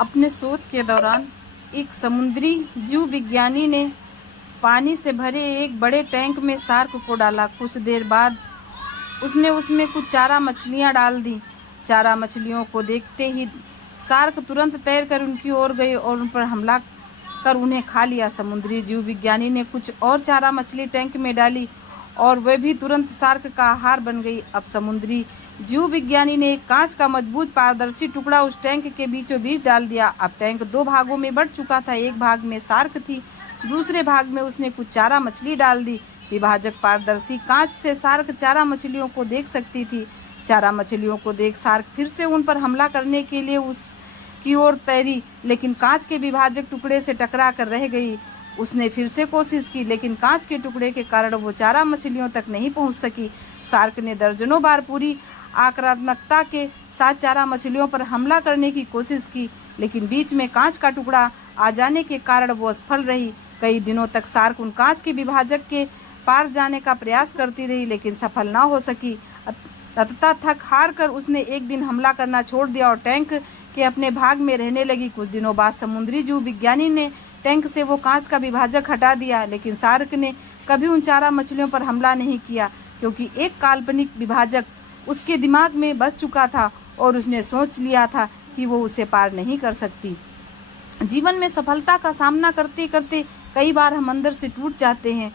अपने शोध के दौरान एक समुद्री जीव विज्ञानी ने पानी से भरे एक बड़े टैंक में शार्क को डाला। कुछ देर बाद उसने उसमें कुछ चारा मछलियां डाल दी। चारा मछलियों को देखते ही शार्क तुरंत तैरकर उनकी ओर गए और उन पर हमला कर उन्हें खा लिया। समुद्री जीव विज्ञानी ने कुछ और चारा मछली टैंक में डाली और वह भी तुरंत शार्क का आहार बन गई। अब समुद्री जीव विज्ञानी ने एक कांच का मजबूत पारदर्शी टुकड़ा उस टैंक के बीचों बीच डाल दिया। अब टैंक दो भागों में बढ़ चुका था। एक भाग में शार्क थी, दूसरे भाग में उसने कुछ चारा मछली डाल दी। विभाजक पारदर्शी कांच से शार्क चारा मछलियों को देख सकती थी। चारा मछलियों को देख शार्क फिर से उन पर हमला करने के लिए उसकी ओर तैरी, लेकिन कांच के विभाजक टुकड़े से टकरा कर रह गई। उसने फिर से कोशिश की, लेकिन कांच के टुकड़े के कारण वो चारा मछलियों तक नहीं पहुंच सकी। शार्क ने दर्जनों बार पूरी आक्रामकता के साथ चारा मछलियों पर हमला करने की कोशिश की, लेकिन बीच में कांच का टुकड़ा आ जाने के कारण वो असफल रही। कई दिनों तक शार्क उन कांच के विभाजक के पार जाने का प्रयास करती रही, लेकिन सफल ना हो सकी। अंततः थक हार कर उसने एक दिन हमला करना छोड़ दिया और टैंक के अपने भाग में रहने लगी। कुछ दिनों बाद समुद्री जीव विज्ञानी ने टैंक से वो कांच का विभाजक हटा दिया, लेकिन शार्क ने कभी उन चारा मछलियों पर हमला नहीं किया, क्योंकि एक काल्पनिक विभाजक उसके दिमाग में बस चुका था और उसने सोच लिया था कि वो उसे पार नहीं कर सकती। जीवन में सफलता का सामना करते करते कई बार हम अंदर से टूट जाते हैं